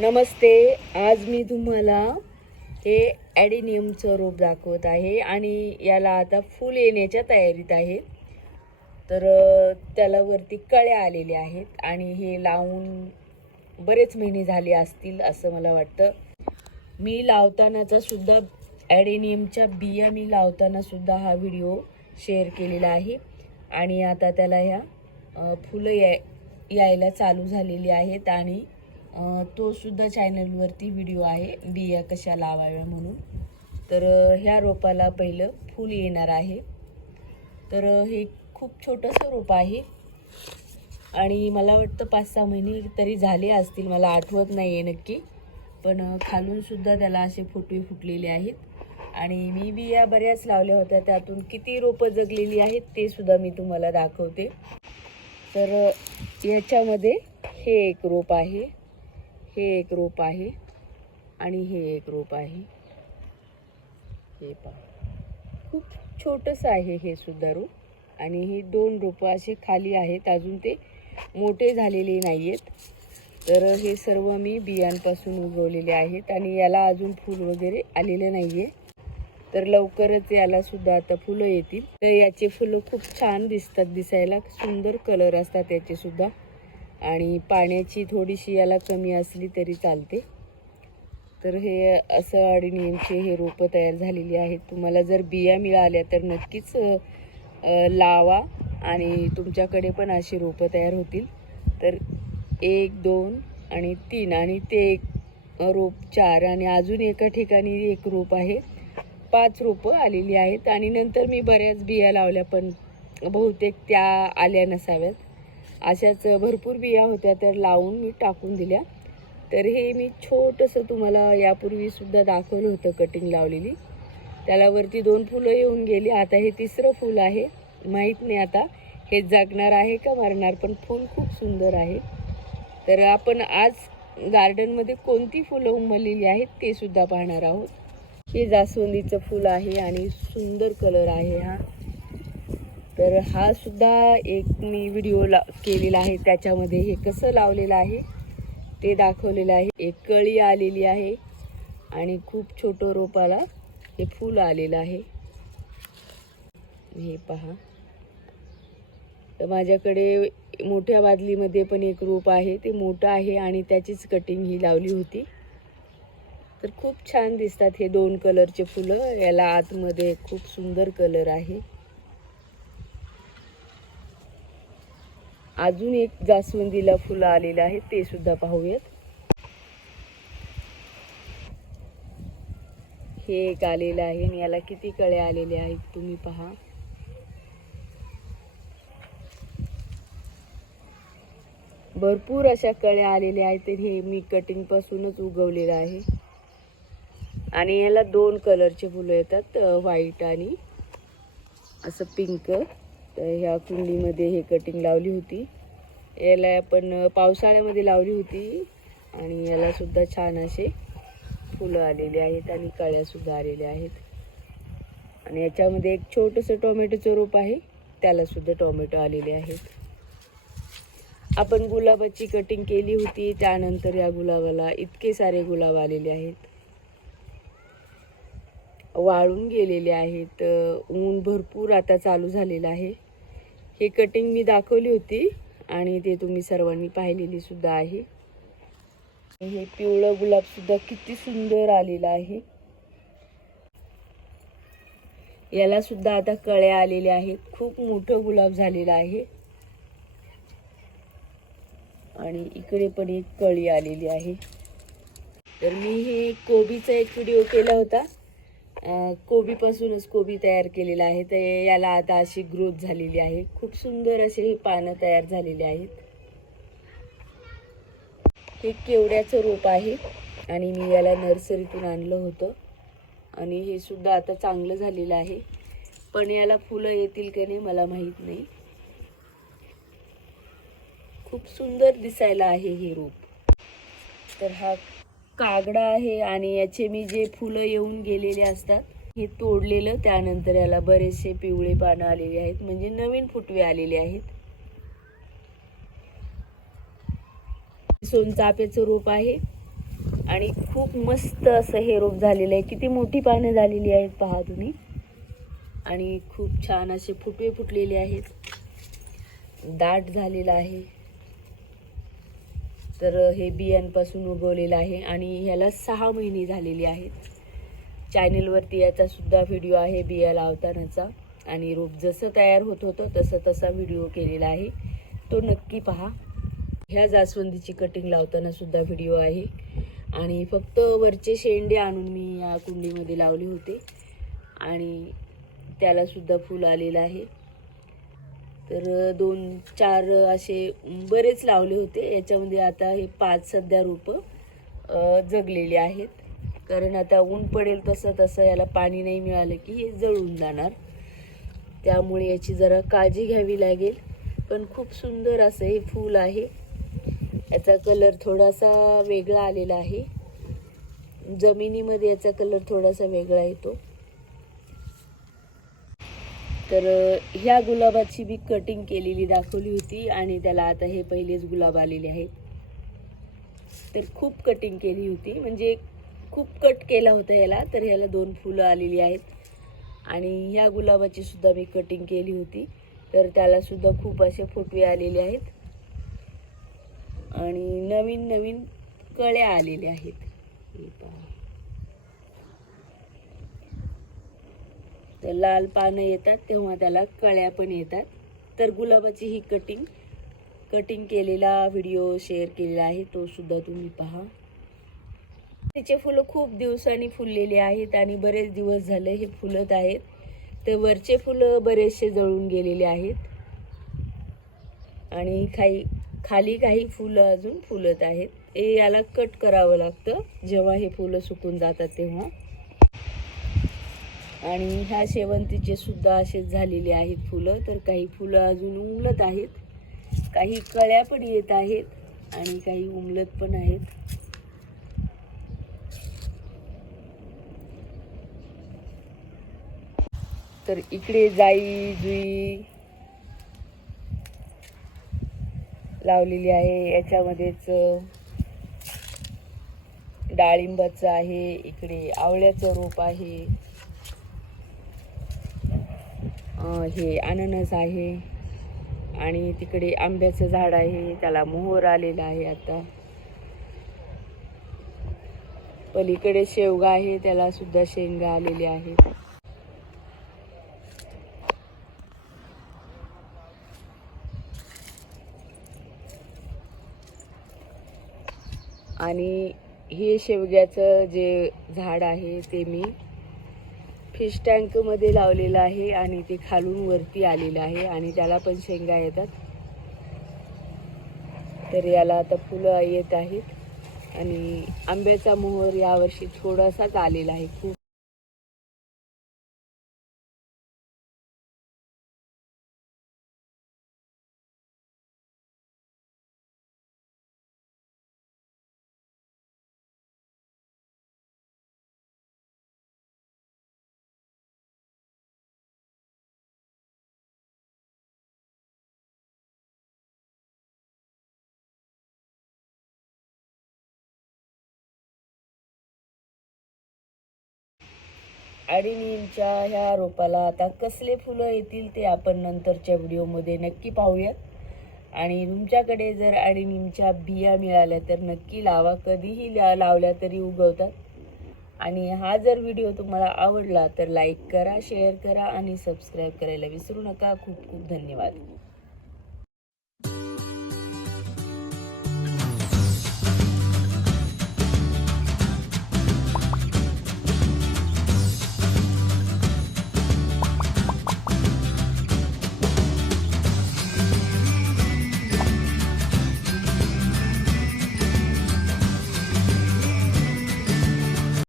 नमस्ते आज मी तुम्हाला हे ॲडिनियमचं रोप दाखवत आहे आणि याला आता फुल येण्याच्या तयारीत आहे. तर त्याला वरती कळ्या आलेल्या आहेत आणि हे लावून बरेच महिने झाले असतील असं मला वाटतं. मी लावतानाचा सुद्धा ॲडेनियमच्या बिया मी लावताना सुद्धा हा व्हिडिओ शेअर केलेला आहे. आणि आता त्याला ह्या फुलं या यायला चालू झालेली आहेत आणि तो सुद्धा चॅनलवरती व्हिडिओ आहे बिया कशा लावाव्या म्हणून. तर ह्या रोपाला पहिलं फूल येणार आहे. तर हे खूप छोटंसं रोप आहे. आणि मला वाटतं पाच सहा महिने तरी झाले असतील मला आठवत नाही आहे नक्की. पण खालूनसुद्धा त्याला असे फुटवे फुटलेले आहेत. आणि मी बिया बऱ्याच लावल्या होत्या त्यातून किती रोपं जगलेली आहेत ते सुद्धा मी तुम्हाला दाखवते. तर याच्यामध्ये हे एक रोप आहे हे एक रोप आहे आणि हे एक रोप आहे. हे पहा. खूप छोटंसं आहे हे सुद्धा रोप आणि हे दोन रोपं असे खाली आहेत अजून ते मोठे झालेले नाही आहेत तर हे सर्व मी बियांपासून उगवलेले आहेत आणि याला अजून फूल वगैरे आलेलं नाही आहे तर लवकरच याला सुद्धा आता फुलं येतील. तर याचे फुलं खूप छान दिसतात दिसायला. सुंदर कलर असतात याचे सुद्धा. आणि पाण्याची थोडीशी याला कमी असली तरी चालते. तर हे असं अडीनियमचे हे रोपं तयार झालेली आहेत. तुम्हाला जर बिया मिळाल्या तर नक्कीच लावा आणि तुमच्याकडे पण अशी रोपं तयार होतील. तर एक दोन आणि तीन आणि ते एक रोप चार आणि अजून एका ठिकाणी एक रोप आहे. पाच रोपं आलेली आहेत आणि नंतर मी बऱ्याच बिया लावल्या पण बहुतेक त्या आल्या नसाव्यात. अशाच भरपूर बिया होत्या तर लावून मी टाकून दिल्या. तर हे मी छोटंसं तुम्हाला यापूर्वीसुद्धा दाखवलं होतं कटिंग लावलेली. त्याला वरती दोन फुलं येऊन गेली. आता हे तिसरं फूल आहे. माहीत नाही आता हे जगणार आहे का मरणार पण फूल खूप सुंदर आहे. तर आपण आज गार्डनमध्ये कोणती फुलं उमललेली आहेत ते सुद्धा पाहणार आहोत. हे जास्वंदीचं फूल आहे आणि सुंदर कलर आहे हा. तर हा सुद्धा एक मी व्हिडिओ ला केलेला आहे. त्याच्यामध्ये हे कसं लावलेलं आहे ते दाखवलेलं आहे. एक कळी आलेली आहे आणि खूप छोटं रोपाला हे फूल आलेलं आहे. हे पहा. तर माझ्याकडे मोठ्या बादलीमध्ये पण एक रोप आहे. ते मोठं आहे आणि त्याचीच कटिंग ही लावली होती. तर खूप छान दिसतात हे दोन कलरचे फुलं. याला आतमध्ये खूप सुंदर कलर आहे. अजून एक जास्वंदीला फुलं आलेलं आहे ते सुद्धा पाहूयात. हे एक आलेलं आहे आणि याला किती कळे आलेले आहेत तुम्ही पहा. भरपूर अशा कळ्या आलेल्या आहेत तर हे मी कटिंग पासूनच उगवलेलं आहे. आणि याला दोन कलरचे फुलं येतात व्हाईट आणि असं पिंक. तर ह्या कुंडीमध्ये हे कटिंग लावली होती. याला आपण पावसाळ्यामध्ये लावली होती आणि यालासुद्धा छान असे फुलं आलेली आहेत आणि कळ्यासुद्धा आलेल्या आहेत. आणि याच्यामध्ये एक छोटंसं टोमॅटोचं रोप आहे त्यालासुद्धा टोमॅटो आलेले आहेत. आपण गुलाबाची कटिंग केली होती त्यानंतर या गुलाबाला इतके सारे गुलाब आलेले आहेत. वाळून गेलेले आहेत. ऊन भरपूर आता चालू झालेलं आहे. हे कटिंग मी दाखवली होती आणि ते तुम्ही सर्वांनी पाहिलेली सुद्धा आहे. हे पिवळं गुलाबसुद्धा किती सुंदर आलेलं आहे. याला सुद्धा आता कळ्या आलेल्या आहेत. खूप मोठं गुलाब झालेलं आहे. आणि इकडे पण एक कळी आलेली आहे. तर मी हे कोबीचा एक व्हिडिओ केला होता. कोबीपासूनच कोबी तयार केलेला आहे. तर याला आता अशी ग्रोथ झालेली आहे. खूप सुंदर असे हे पानं तयार झालेले आहेत. हे केवड्याचं रोप आहे. आणि मी याला नर्सरीतून आणलं होतं. आणि हे सुद्धा आता चांगलं झालेलं आहे. पण याला फुलं येतील का नाही मला माहीत नाही. खूप सुंदर दिसायला आहे हे रोप. तर हा कागडा आहे आणि याचे मी जे फुलं येऊन गेलेले असतात हे तोडलेलं त्यानंतर याला बरेचसे पिवळे पानं आलेले आहेत म्हणजे नवीन फुटवे आलेले आहेत. सोनचाफ्याचं रोप आहे आणि खूप मस्त असं हे रोप झालेलं आहे. किती मोठी पानं झालेली आहेत पहा तुम्ही. आणि खूप छान असे फुटवे फुटलेले आहेत. दाट झालेलं आहे. तर हे बियांपासून उगवलेलं आहे आणि ह्याला सहा महिने झालेले आहेत. चॅनेलवरती याचासुद्धा व्हिडिओ आहे बिया लावतानाचा आणि रोप जसं तयार होत होतं तसं तसा व्हिडिओ केलेला आहे. तो नक्की पहा. ह्या जास्वंदीची कटिंग लावतानासुद्धा व्हिडिओ आहे. आणि फक्त वरचे शेंडे आणून मी या कुंडीमध्ये लावले होते. आणि त्यालासुद्धा फूल फुल आलेलं आहे. तर दोन चार असे बरेच लावले होते. याच्यामध्ये आता हे पाच सध्या रोपं जगलेली आहेत. कारण आता ऊन पडेल तसं तसं याला पाणी नाही मिळालं की हे जळून जाणार. त्यामुळे याची जरा काळजी घ्यावी लागेल. पण खूप सुंदर असं हे फूल आहे. याचा कलर थोडासा वेगळा आलेला आहे. जमिनीमध्ये याचा कलर थोडासा वेगळा येतो. तर ह्या गुलाबाची मी कटिंग केलेली दाखवली होती आणि त्याला आता हे पहिलेच गुलाब आलेले आहेत. तर खूप कटिंग केली होती. म्हणजे खूप कट केला होता याला तर ह्याला दोन फुलं आलेली आहेत. आणि ह्या गुलाबाची सुद्धा मी कटिंग केली होती. तर त्याला सुद्धा खूप असे फुटवे आलेले आहेत. आणि नवीन नवीन कळ्या आलेल्या आहेत हे पहा तर लाल पानं येतात तेव्हा त्याला कळ्या पण येतात. तर गुलाबाची ही कटिंग कटिंग केलेला व्हिडिओ शेअर केलेला आहे तो सुद्धा तुम्ही पहा. तिचे फुलं खूप दिवसांनी फुललेले आहेत आणि बरेच दिवस झाले हे फुलत आहेत. तर वरचे फुलं बरेचसे जळून गेलेले आहेत. आणि काही खाली काही फुलं अजून फुलत आहेत. हे याला कट करावं लागतं जेव्हा हे फुलं सुकून जातात तेव्हा. आणि ह्या शेवंतीचे सुद्धा असेच झालेले आहेत फुलं. तर काही फुलं अजून उमलत आहेत. काही कळ्या पण येत आहेत आणि काही उमलत पण आहेत. तर इकडे जाई जुई लावलेली आहे. याच्यामध्येच डाळिंबाचं आहे. इकडे आवळ्याचं रोप आहे. हे अननस आहे आणि तिकडे आंब्याचं झाड आहे त्याला मोहर आलेला आहे आता. पलीकडे शेवगा आहे त्याला सुद्धा शेंगा आलेल्या आहेत. आणि हे शेवग्याचं जे झाड आहे ते मी फिश टँकमध्ये लावलेलं आहे आणि ते खालून वरती आलेलं आहे आणि त्याला पण शेंगा येतात. तर याला आता फुलं येत आहेत आणि आंब्याचा मोहर यावर्षी थोडासाच आलेला आहे. खूप आणि ह्या रोपाला आता कसले फुलं येतील ते आपण नंतरच्या व्हिडिओमध्ये नक्की पाहूयात. आणि तुमच्याकडे जर आणि बिया मिळाल्या तर नक्की लावा. कधीही ला लावल्या तरी उगवतात. आणि हा जर व्हिडिओ तुम्हाला आवडला तर लाईक करा शेअर करा आणि सबस्क्राईब करायला विसरू नका. खूप खूप धन्यवाद.